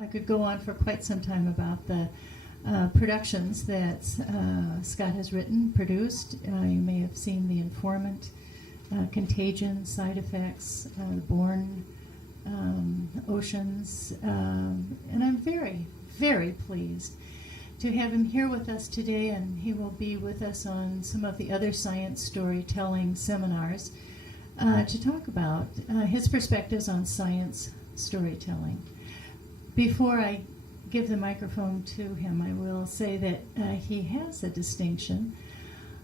I could go on for quite some time about the productions that Scott has written, produced. You may have seen The Informant, Contagion, Side Effects, Born, Oceans, and I'm very, very pleased to have him here with us today, and he will be with us on some of the other science storytelling seminars to talk about his perspectives on science storytelling. Before I give the microphone to him, I will say that he has a distinction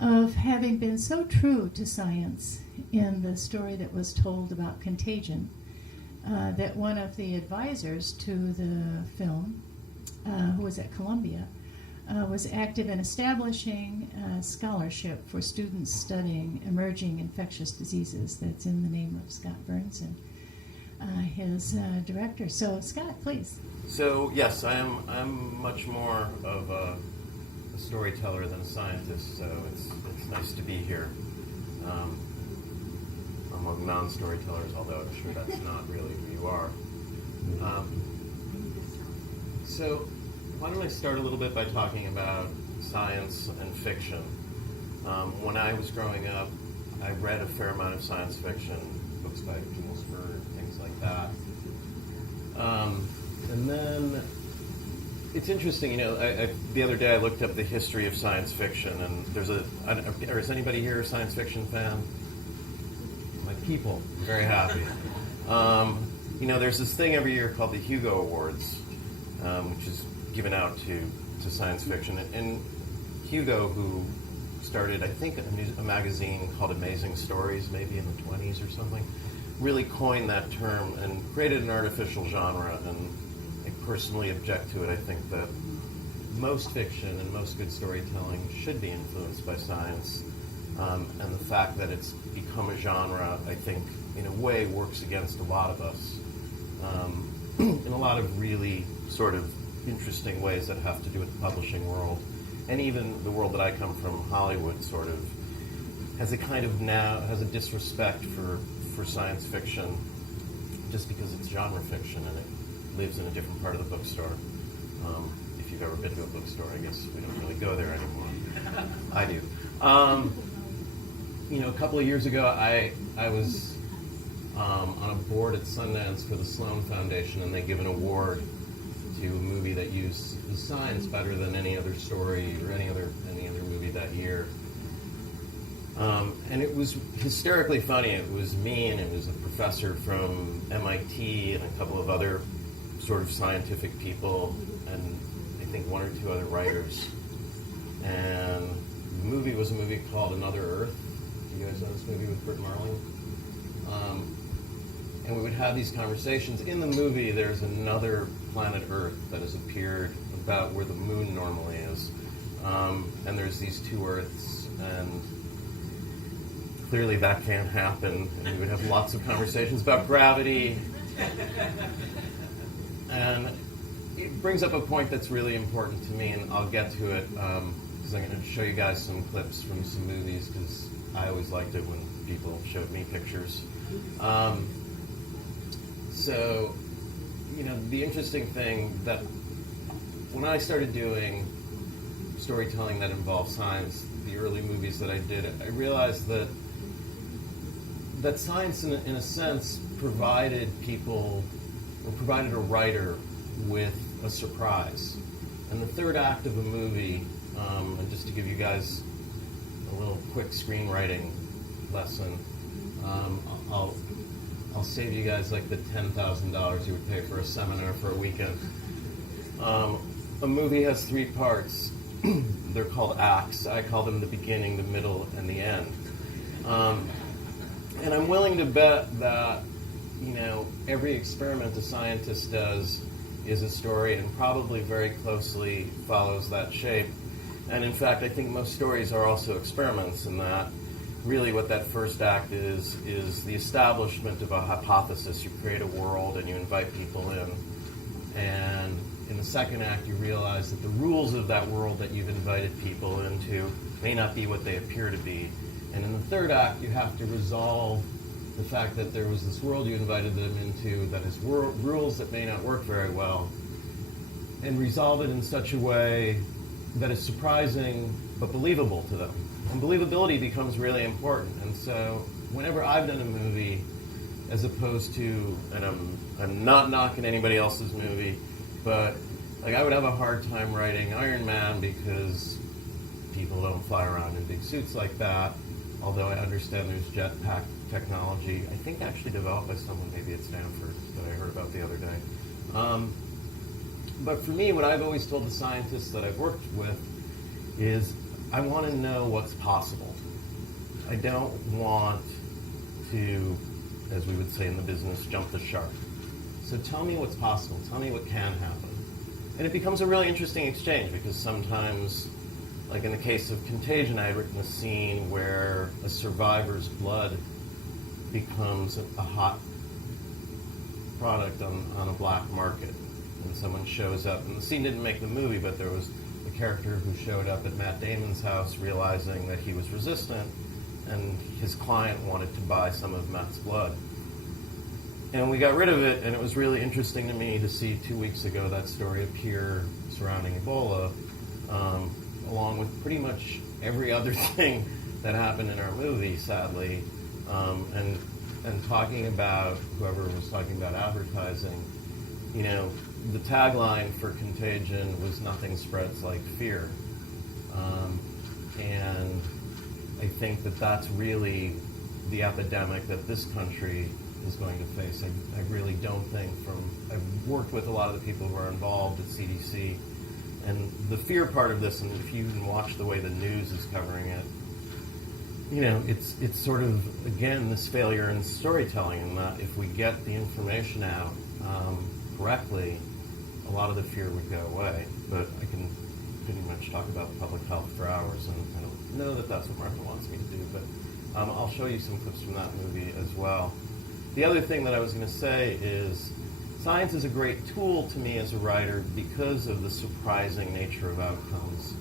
of having been so true to science in the story that was told about Contagion that one of the advisors to the film, who was at Columbia, was active in establishing a scholarship for students studying emerging infectious diseases. That's in the name of Scott Burns and his director. So, Scott, please. So, yes, I'm much more of a storyteller than a scientist, so it's nice to be here among non-storytellers, although I'm sure that's not really who you are. So, why don't I start a little bit by talking about science and fiction. When I was growing up, I read a fair amount of science fiction, books by Jules Verne, things like that. And then it's interesting, the other day I looked up the history of science fiction, and is anybody here a science fiction fan? My people, I'm very happy. There's this thing every year called the Hugo Awards, which is given out to science fiction. And Hugo, who started, I think, a magazine called Amazing Stories, maybe in the 20s or something, really coined that term and created an artificial genre. And I personally object to it. I think that most fiction and most good storytelling should be influenced by science. And the fact that it's become a genre, I think, in a way, works against a lot of us in a lot of really sort of interesting ways that have to do with the publishing world. And even the world that I come from, Hollywood, sort of has a disrespect for science fiction just because it's genre fiction and it lives in a different part of the bookstore. If you've ever been to a bookstore, I guess we don't really go there anymore. I do. A couple of years ago, I was on a board at Sundance for the Sloan Foundation, and they give an award to a movie that used science better than any other story or any other movie that year. And it was hysterically funny. It was me, and it was a professor from MIT and a couple of other sort of scientific people, and I think one or two other writers. And the movie was a movie called Another Earth. Do you guys know this movie with Britt Marling? And we would have these conversations. In the movie, there's another planet Earth that has appeared about where the moon normally is. And there's these two Earths, and clearly that can't happen. And we would have lots of conversations about gravity. And it brings up a point that's really important to me, and I'll get to it because I'm going to show you guys some clips from some movies, because I always liked it when people showed me pictures. So, the interesting thing that when I started doing storytelling that involved science, the early movies that I did, I realized that science, in a sense, provided a writer with a surprise. And the third act of a movie, and just to give you guys a little quick screenwriting lesson, I'll save you guys like the $10,000 you would pay for a seminar for a weekend. A movie has three parts. They're called acts. I call them the beginning, the middle, and the end. And I'm willing to bet that, every experiment a scientist does is a story and probably very closely follows that shape. And in fact, I think most stories are also experiments in that really what that first act is the establishment of a hypothesis. You create a world and you invite people in. And in the second act, you realize that the rules of that world that you've invited people into may not be what they appear to be. And in the third act, you have to resolve the fact that there was this world you invited them into that has rules that may not work very well. and resolve it in such a way that is surprising but believable to them. And believability becomes really important. And so whenever I've done a movie, as opposed to, and I'm not knocking anybody else's movie, but like I would have a hard time writing Iron Man because people don't fly around in big suits like that, although I understand there's jetpack technology, I think actually developed by someone maybe at Stanford that I heard about the other day. But for me, what I've always told the scientists that I've worked with is I want to know what's possible. I don't want to, as we would say in the business, jump the shark. So tell me what's possible. Tell me what can happen. And it becomes a really interesting exchange because sometimes, like in the case of Contagion, I had written a scene where a survivor's blood becomes a hot product on a black market. And someone shows up, and the scene didn't make the movie, but there was a character who showed up at Matt Damon's house realizing that he was resistant, and his client wanted to buy some of Matt's blood. And we got rid of it, and it was really interesting to me to see 2 weeks ago that story appear surrounding Ebola, along with pretty much every other thing that happened in our movie, sadly, and talking about, whoever was talking about advertising, you know, the tagline for Contagion was "Nothing spreads like fear," and I think that that's really the epidemic that this country is going to face. I really don't think I've worked with a lot of the people who are involved at CDC, and the fear part of this, and if you even watch the way the news is covering it, you know, it's sort of, again, this failure in storytelling, and that if we get the information out correctly, a lot of the fear would go away. But I can pretty much talk about public health for hours, and I don't know that that's what Martha wants me to do, but I'll show you some clips from that movie as well. The other thing that I was going to say is science is a great tool to me as a writer because of the surprising nature of outcomes.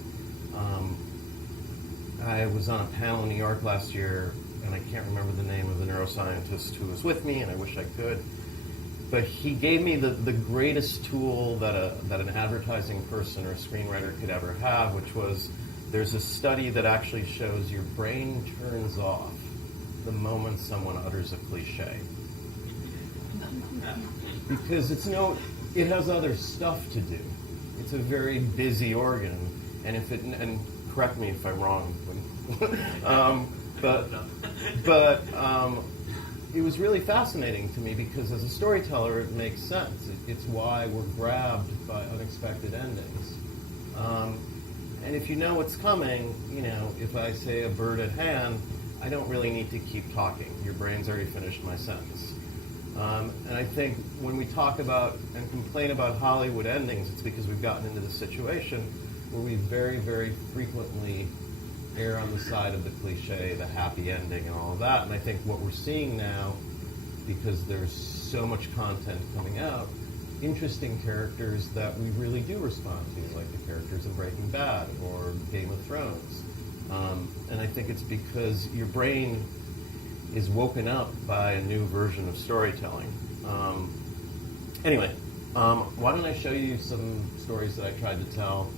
I was on a panel in New York last year, and I can't remember the name of the neuroscientist who was with me, and I wish I could. But he gave me the greatest tool that an advertising person or a screenwriter could ever have, which was there's a study that actually shows your brain turns off the moment someone utters a cliche. Because it has other stuff to do. It's a very busy organ, and and correct me if I'm wrong, but it was really fascinating to me because as a storyteller, it makes sense. It's why we're grabbed by unexpected endings. And if you know what's coming, you know, if I say a bird at hand, I don't really need to keep talking. Your brain's already finished my sentence. And I think when we talk about and complain about Hollywood endings, it's because we've gotten into the situation where we very, very frequently err on the side of the cliche, the happy ending and all of that. And I think what we're seeing now, because there's so much content coming out, interesting characters that we really do respond to, like the characters in Breaking Bad or Game of Thrones. And I think it's because your brain is woken up by a new version of storytelling. Anyway, why don't I show you some stories that I tried to tell?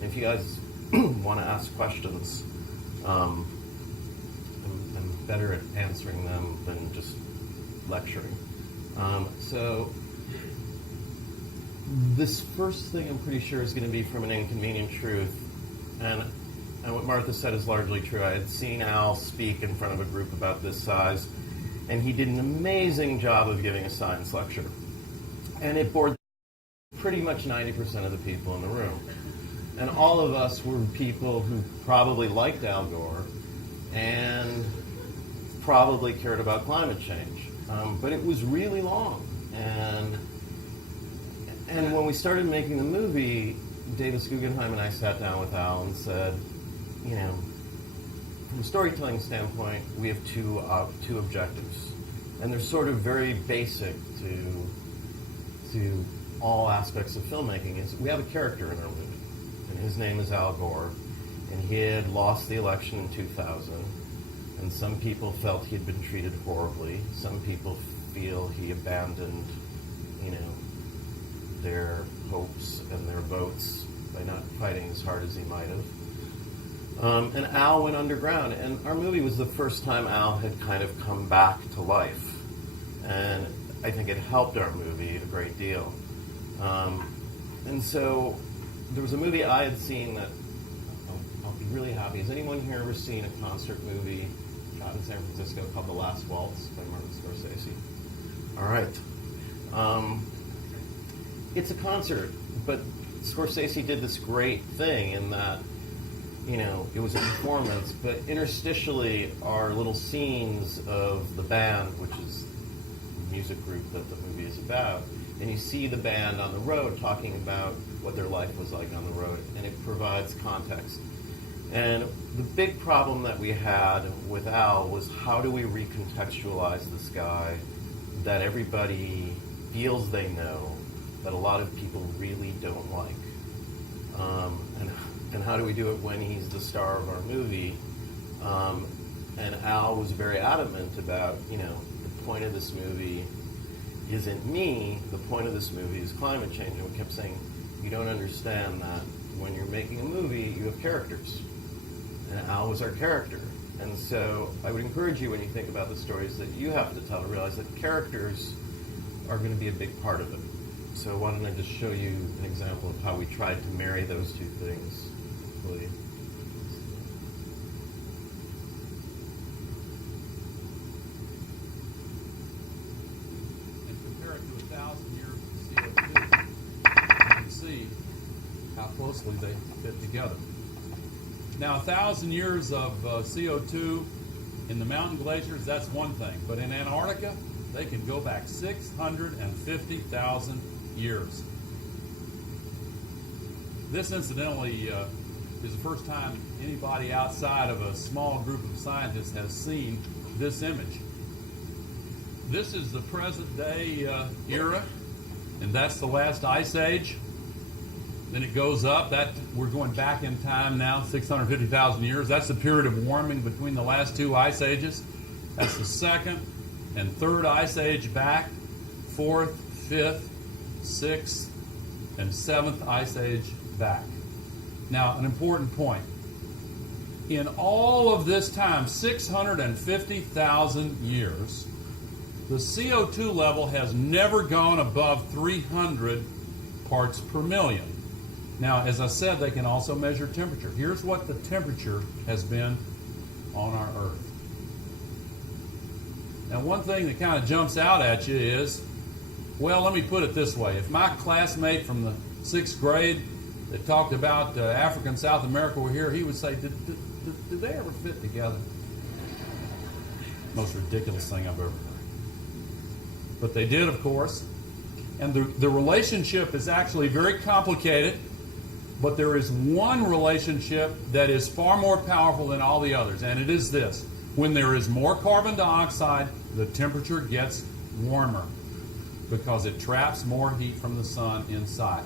And if you guys want to ask questions, I'm better at answering them than just lecturing. So this first thing I'm pretty sure is going to be from An Inconvenient Truth. And what Martha said is largely true. I had seen Al speak in front of a group about this size, and he did an amazing job of giving a science lecture. And it bored pretty much 90% of the people in the room. And all of us were people who probably liked Al Gore and probably cared about climate change. But it was really long. And when we started making the movie, Davis Guggenheim and I sat down with Al and said, you know, from a storytelling standpoint, we have two objectives. And they're sort of very basic to all aspects of filmmaking. Is we have a character in our movie. And his name is Al Gore, and he had lost the election in 2000, and some people felt he had been treated horribly. Some people feel he abandoned, you know, their hopes and their votes by not fighting as hard as he might have. And Al went underground, and our movie was the first time Al had kind of come back to life. And I think it helped our movie a great deal. And so there was a movie I had seen that I'll be really happy. Has anyone here ever seen a concert movie shot in San Francisco called The Last Waltz by Martin Scorsese? All right. It's a concert, but Scorsese did this great thing in that, you know, it was a performance, but interstitially are little scenes of the band, which is the music group that the movie is about, and you see the band on the road talking about what their life was like on the road, and it provides context. And the big problem that we had with Al was, how do we recontextualize this guy that everybody feels they know, that a lot of people really don't like? And how do we do it when he's the star of our movie? And Al was very adamant about, you know, the point of this movie isn't me, the point of this movie is climate change. And we kept saying, you don't understand that when you're making a movie, you have characters. And Al was our character. And so I would encourage you, when you think about the stories that you have to tell, to realize that characters are going to be a big part of it. So why don't I just show you an example of how we tried to marry those two things, please. And compare it to 1,000 years of CO2, you can see how closely they fit together. Now, 1,000 years of CO2 in the mountain glaciers, that's one thing. But in Antarctica, they can go back 650,000 years. This, incidentally, is the first time anybody outside of a small group of scientists has seen this image. This is the present day era, and that's the last ice age. Then it goes up. That we're going back in time now, 650,000 years. That's the period of warming between the last two ice ages. That's the second and third ice age back, fourth, fifth, sixth, and seventh ice age back. Now, an important point. In all of this time, 650,000 years, the CO2 level has never gone above 300 parts per million. Now, as I said, they can also measure temperature. Here's what the temperature has been on our Earth. Now, one thing that kind of jumps out at you is, well, let me put it this way. If my classmate from the 6th grade that talked about Africa and South America were here, he would say, did they ever fit together? Most ridiculous thing I've ever heard. But they did, of course. And the relationship is actually very complicated, but there is one relationship that is far more powerful than all the others, and it is this. When there is more carbon dioxide, the temperature gets warmer because it traps more heat from the sun inside.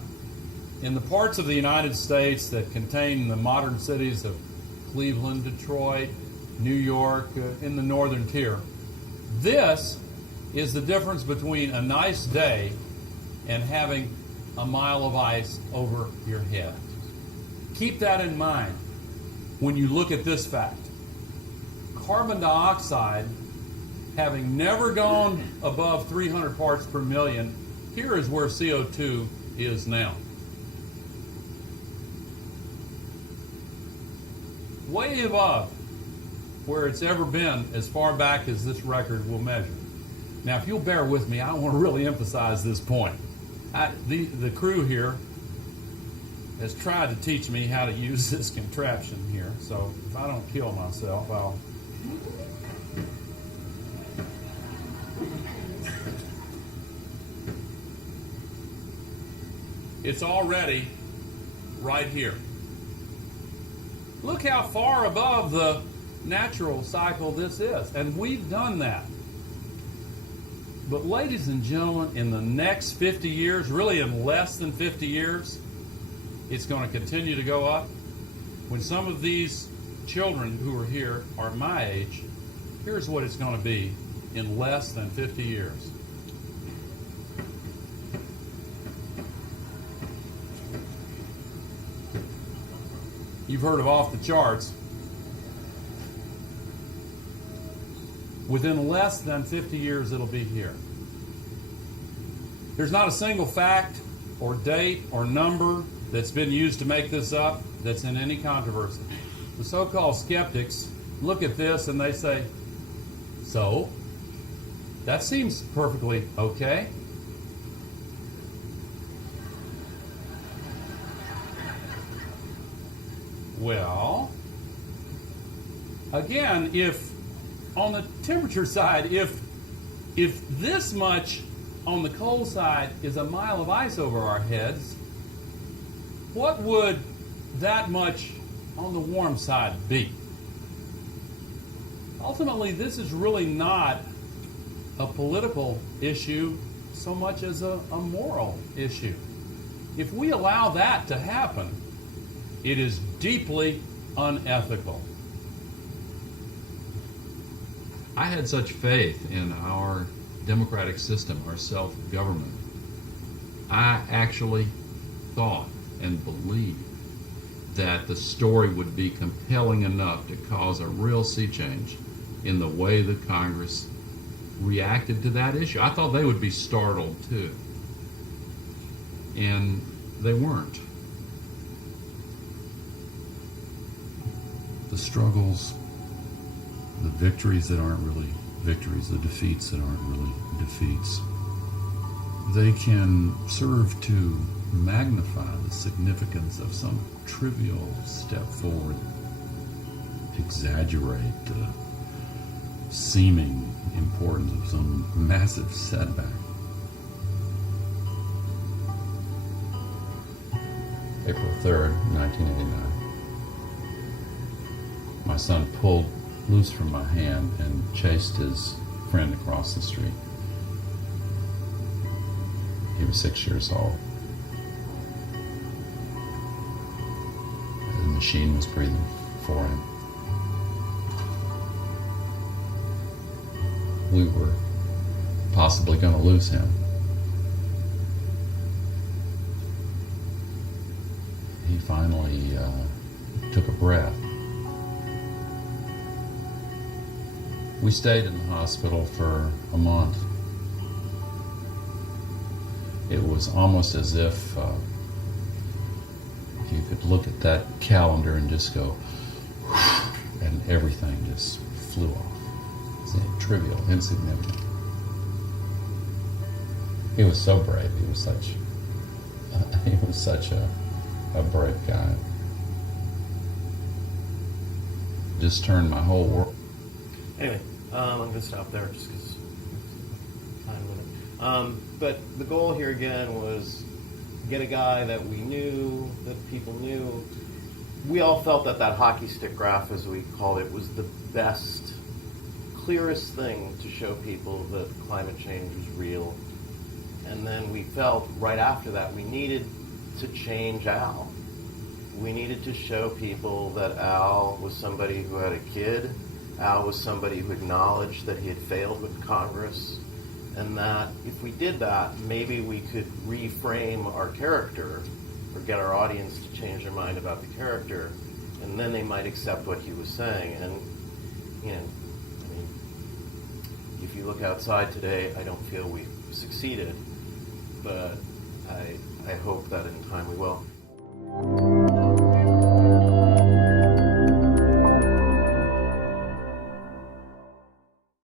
In the parts of the United States that contain the modern cities of Cleveland, Detroit, New York, in the northern tier, this is the difference between a nice day and having a mile of ice over your head. Keep that in mind when you look at this fact. Carbon dioxide, having never gone above 300 parts per million, here is where CO2 is now. Way above where it's ever been as far back as this record will measure. Now, if you'll bear with me, I want to really emphasize this point. The crew here has tried to teach me how to use this contraption here, so if I don't kill myself, I'll... It's already right here. Look how far above the natural cycle this is, and we've done that. But ladies and gentlemen, in the next 50 years, really in less than 50 years, it's going to continue to go up. When some of these children who are here are my age, here's what it's going to be in less than 50 years. you've heard of off the charts. Within less than 50 years, it'll be here. There's not a single fact or date or number that's been used to make this up that's in any controversy. The so-called skeptics look at this and they say, so? That seems perfectly okay. Well, again, if on the temperature side, if this much on the cold side is a mile of ice over our heads, what would that much on the warm side be? Ultimately, this is really not a political issue so much as a moral issue. If we allow that to happen, it is deeply unethical. I had such faith in our democratic system, our self-government. I actually thought and believed that the story would be compelling enough to cause a real sea change in the way that Congress reacted to that issue. I thought they would be startled too. And they weren't. The struggles, the victories that aren't really victories, the defeats that aren't really defeats, they can serve to magnify the significance of some trivial step forward, exaggerate the seeming importance of some massive setback. April 3rd, 1989. My son pulled loose from my hand and chased his friend across the street. He was 6 years old. The machine was breathing for him. We were possibly going to lose him. He finally took a breath. We stayed in the hospital for a month. It was almost as if you could look at that calendar and just go, and everything just flew off. It's trivial, insignificant. He was so brave. He was such a brave guy. Just turned my whole world. Anyway, I'm going to stop there just because time limit. But the goal here again was get a guy that we knew, that people knew. We all felt that that hockey stick graph, as we called it, was the best, clearest thing to show people that climate change was real. And then we felt right after that we needed to change Al. We needed to show people that Al was somebody who had a kid. Al was somebody who acknowledged that he had failed with Congress, and that if we did that, maybe we could reframe our character or get our audience to change their mind about the character, and then they might accept what he was saying. And, you know, I mean, if you look outside today, I don't feel we've succeeded, but I hope that in time we will.